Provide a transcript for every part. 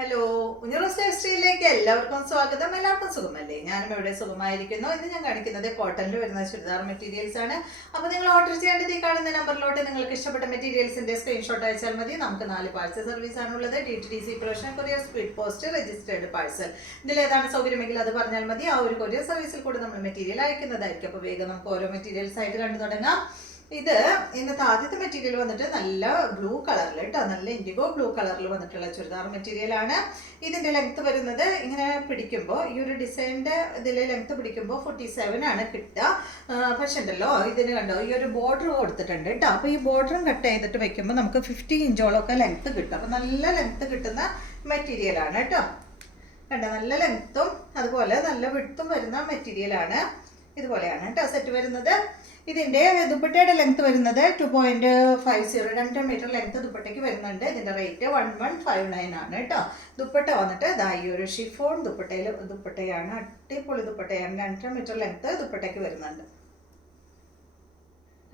Hello, ഉഞ്ഞറോസ് life സ്റ്റൈലിലേക്ക് എല്ലാവർക്കും സ്വാഗതം. എല്ലാവർക്കും സുഖമല്ലേ? ഞാനും ഇവിടെ സുഖമായിരിക്കുന്നു. ഇന്ന് ഞാൻ കാണിക്കുന്നത് കോട്ടണിൽ വരുന്ന ചുരിദാർ മെറ്റീരിയൽസ് ആണ്. അപ്പോൾ നിങ്ങൾ ഓർഡർ ചെയ്യേണ്ടത് ഈ കാണുന്ന നമ്പറിലോട്ട് നിങ്ങൾക്ക് ഇഷ്ടപ്പെട്ട മെറ്റീരിയൽസിന്റെ സ്ക്രീൻഷോട്ട് അയച്ചാൽ മതി. നമുക്ക് 4 പാഴ്സൽ സർവീസ് ആണുള്ളത്. DTDC profession courier, speed post, registered parcel. ഇതിലേതാണ് സൗകര്യമെങ്കിൽ അത് പറഞ്ഞാൽ മതി. ആ ഒരു കൊറിയർ സർവീസിൽ കൂടെ നമ്മൾ മെറ്റീരിയൽ അയക്കുന്നതായിരിക്കും. അപ്പോൾ വേഗം നമുക്ക് ഓരോ മെറ്റീരിയൽസ് ആയിട്ട് കണ്ടു തുടങ്ങാം. ഇത് ഇന്നത്തെ ആദ്യത്തെ മെറ്റീരിയൽ വന്നിട്ട് നല്ല ബ്ലൂ കളറിൽ കേട്ടോ, നല്ല ഇൻഡിഗോ ബ്ലൂ കളറിൽ വന്നിട്ടുള്ള ചുരിദാർ മെറ്റീരിയൽ ആണ്. ഇതിന്റെ ലെങ്ത് വരുന്നത് ഇങ്ങനെ പിടിക്കുമ്പോൾ ഈ ഒരു ഡിസൈനിന്റെ ഇതിൽ ലെങ്ത് പിടിക്കുമ്പോൾ 47 ആണ് കിട്ടുക. പക്ഷെ ഉണ്ടല്ലോ ഇതിന് കണ്ടോ ഈ ഒരു ബോർഡർ കൊടുത്തിട്ടുണ്ട് കേട്ടോ. അപ്പോൾ ഈ ബോർഡറും കട്ട് ചെയ്തിട്ട് വെക്കുമ്പോൾ നമുക്ക് 50 ഇഞ്ചോളമൊക്കെ ലെങ്ത് കിട്ടും. അപ്പോൾ നല്ല ലെങ്ത് കിട്ടുന്ന മെറ്റീരിയൽ ആണ് കേട്ടോ. കണ്ടോ, നല്ല ലെങ്ത്തും അതുപോലെ നല്ല വിഡ്ത്തും വരുന്ന മെറ്റീരിയൽ ആണ്. ഇതുപോലെയാണ് കേട്ടോ സെറ്റ് വരുന്നത്. ഇതിന്റെ ദുപ്പട്ടയുടെ ലെങ്ത് വരുന്നത് 2.50, 2 മീറ്റർ ലെങ്ത് ദുപ്പട്ടയ്ക്ക് വരുന്നുണ്ട്. ഇതിന്റെ റേറ്റ് 1159 ആണ് കേട്ടോ. ദുപ്പട്ട വന്നിട്ട് ഇതാ ഈ ഒരു ഷിഫോൺ ദുപ്പട്ടയാണ്, അടിപൊളി ദുപ്പട്ടയാണ്. 2 മീറ്റർ ലെങ്ത് ദുപ്പട്ടയ്ക്ക് വരുന്നുണ്ട്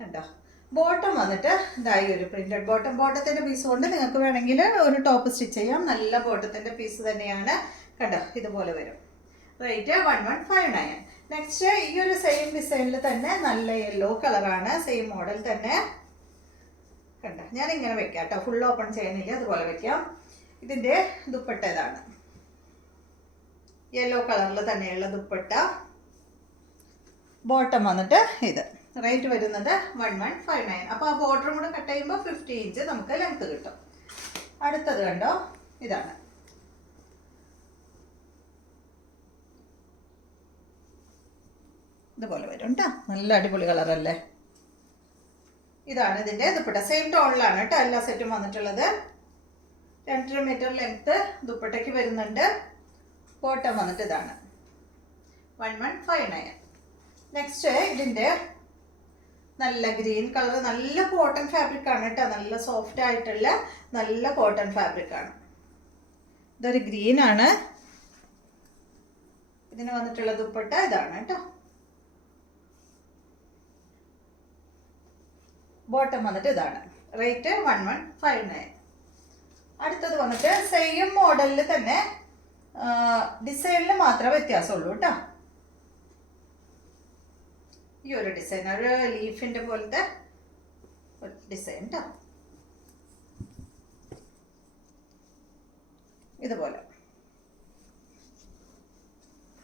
കണ്ടോ. ബോട്ടം വന്നിട്ട് ഇതാ ഈ ഒരു പ്രിന്റഡ് ബോട്ടം. ബോട്ടത്തിന്റെ പീസ് കൊണ്ട് നിങ്ങൾക്ക് വേണമെങ്കിൽ ഒരു ടോപ്പ് സ്റ്റിച്ച് ചെയ്യാം. നല്ല ബോട്ടത്തിന്റെ പീസ് തന്നെയാണ് കണ്ടോ. ഇതുപോലെ വരും. റേറ്റ് 1159. നെക്സ്റ്റ് ഈ ഒരു സെയിം ഡിസൈനിൽ തന്നെ നല്ല യെല്ലോ കളറാണ്, സെയിം മോഡൽ തന്നെ കണ്ട. ഞാൻ ഇങ്ങനെ വെക്കാം കേട്ടോ, ഫുൾ ഓപ്പൺ ചെയ്യണില്ല, അതുപോലെ വെക്കാം. ഇതിന്റെ ദുപ്പട്ട ഇതാണ്, യെല്ലോ കളറിൽ തന്നെയുള്ള ദുപ്പട്ട. ബോട്ടം വന്നിട്ട് ഇത്. റേറ്റ് വരുന്നത് 1159. അപ്പോൾ ആ ബോർഡറും കൂടെ കട്ട് ചെയ്യുമ്പോൾ 50 ഇഞ്ച് നമുക്ക് ലെങ്ത് കിട്ടും. അടുത്തത് കണ്ടോ, ഇതാണ്. ഇതുപോലെ വരും കേട്ടോ, നല്ല അടിപൊളി കളറല്ലേ. ഇതാണ് ഇതിന്റെ ദുപ്പട്ട. സെയിം ടോണിലാണ് കേട്ടോ എല്ലാ സെറ്റും വന്നിട്ടുള്ളത്. 2.5 മീറ്റർ ലെങ്ത് ദുപ്പട്ടയ്ക്ക് വരുന്നുണ്ട്. ബോട്ടം വന്നിട്ട് ഇതാണ് 1159. നെക്സ്റ്റ് ഇതിന്റെ നല്ല ഗ്രീൻ കളർ, നല്ല കോട്ടൺ ഫാബ്രിക് ആണ് കേട്ടോ. നല്ല സോഫ്റ്റ് ആയിട്ടുള്ള നല്ല കോട്ടൺ ഫാബ്രിക് ആണ്. ഇതൊരു ഗ്രീൻ ആണ്. ഇതിന് വന്നിട്ടുള്ള ദുപ്പട്ട ഇതാണ് കേട്ടോ. ബോട്ടം വന്നിട്ട് ഇതാണ്. റേറ്റ് 1159. അടുത്തത് വന്നിട്ട് സെയിം മോഡലിൽ തന്നെ ഡിസൈനിൽ മാത്രമേ വ്യത്യാസമുള്ളൂ കേട്ടോ. ഈ ഒരു ഡിസൈൻ ഒരു ലീഫിന്റെ പോലത്തെ ഡിസൈൻ കേട്ടോ. ഇതുപോലെ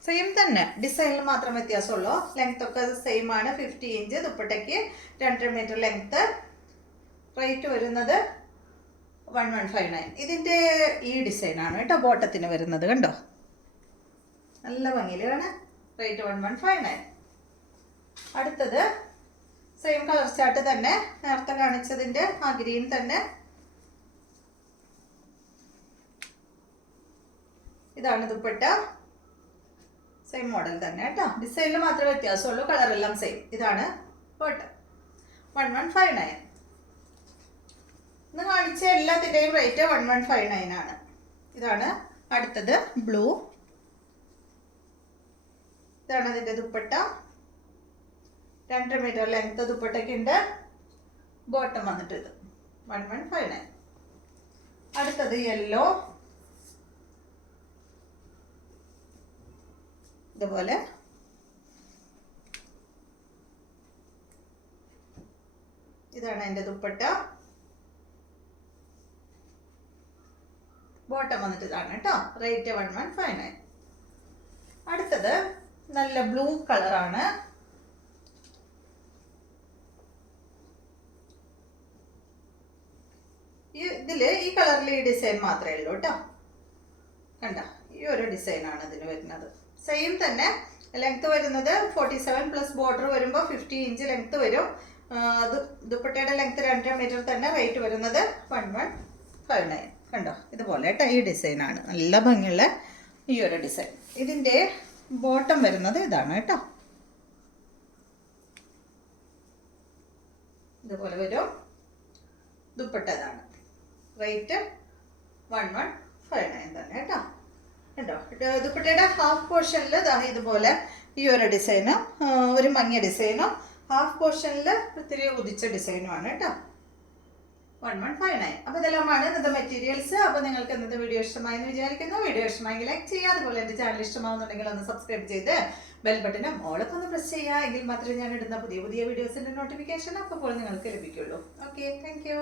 സെയിം തന്നെ, ഡിസൈനിൽ മാത്രം വ്യത്യാസമുള്ളൂ. ലെങ്ത് ഒക്കെ സെയിം ആണ്. 50 ഇഞ്ച് ദുപ്പട്ടയ്ക്ക്, 2.5 മീറ്റർ ലെങ്ത്. റേറ്റ് വരുന്നത് 1159. ഇതിന്റെ ഈ ഡിസൈൻ ആണ് കേട്ടോ ബോട്ടത്തിന് വരുന്നത്. കണ്ടോ, നല്ല ഭംഗിയിലാണ്. റേറ്റ് 1159. അടുത്തത് സെയിം കളർ ചാർട്ട് തന്നെ, നേരത്തെ കാണിച്ചതിന്റെ ആ ഗ്രീൻ തന്നെ. ഇതാണ് ദുപ്പട്ട. സെയിം മോഡൽ തന്നെ കേട്ടോ, ഡിസൈനിൽ മാത്രമേ വ്യത്യാസമുള്ളൂ, കളറെല്ലാം സെയിം. ഇതാണ് ബോട്ടം. 1159. ഇന്ന് കാണിച്ച എല്ലാത്തിൻ്റെയും റേറ്റ് 1159 ആണ്. ഇതാണ് അടുത്തത് ബ്ലൂ. ഇതാണ് അതിൻ്റെ ദുപ്പട്ട. 2 മീറ്റർ ലെങ്ത് ദുപ്പട്ടയ്ക്ക് ഉണ്ട്. ബോട്ടം വന്നിട്ട് ഇത് 1159. അടുത്തത് യെല്ലോ. ഇതുപോലെ ഇതാണ് എൻ്റെ ദുപ്പട്ട. ബോട്ടം വന്നിട്ട് ഇതാണ് കേട്ടോ. റേറ്റ് 1159. അടുത്തത് നല്ല ബ്ലൂ കളറാണ്. ഇതില് ഈ കളറിൽ ഈ ഡിസൈൻ മാത്രമേ ഉള്ളൂ കേട്ടോ. കണ്ട, ഈ ഒരു ഡിസൈനാണ് ഇതിന് വരുന്നത്. സെയിം തന്നെ ലെങ്ത് വരുന്നത് 47 പ്ലസ് ബോർഡർ വരുമ്പോൾ 50 ഇഞ്ച് ലെങ്ത് വരും. ദുപ്പട്ടയുടെ ലെങ്ത് 2 മീറ്റർ തന്നെ. റേറ്റ് വരുന്നത് 1159. കണ്ടോ, ഇതുപോലെ കേട്ടോ. ഈ ഡിസൈനാണ് നല്ല ഭംഗിയുള്ള ഈ ഒരു ഡിസൈൻ. ഇതിൻ്റെ ബോട്ടം വരുന്നത് ഇതാണ് കേട്ടോ. ഇതുപോലെ വരും. ദുപ്പട്ട ഇതാണ്. റേറ്റ് 1159 തന്നെ കേട്ടോ. കണ്ടോ, ദുപ്പട്ടയുടെ ഹാഫ് പോർഷനിൽ ഇതുപോലെ ഈ ഒരു ഡിസൈനും ഒരു മങ്ങിയ ഡിസൈനും, ഹാഫ് പോർഷനിൽ ഇത്തിരി ഉദിച്ച ഡിസൈനുമാണ് കേട്ടോ. 1159. അപ്പോൾ ഇതെല്ലാമാണ് ഇന്നത്തെ മെറ്റീരിയൽസ്. അപ്പോൾ നിങ്ങൾക്ക് ഇന്നത്തെ വീഡിയോ ഇഷ്ടമായെന്ന് വിചാരിക്കുന്നു. വീഡിയോ ഇഷ്ടമായെങ്കിൽ ലൈക്ക് ചെയ്യുക. അതുപോലെ എൻ്റെ ചാനൽ ഇഷ്ടമാവുന്നുണ്ടെങ്കിൽ ഒന്ന് സബ്സ്ക്രൈബ് ചെയ്ത് ബെൽ ബട്ടനും ഓളൊക്കെ ഒന്ന് പ്രസ് ചെയ്യുക. എങ്കിൽ മാത്രമേ ഞാൻ ഇടുന്ന പുതിയ പുതിയ വീഡിയോസിൻ്റെ നോട്ടിഫിക്കേഷൻ അപ്പോൾ നിങ്ങൾക്ക് ലഭിക്കുള്ളൂ. Okay, thank you.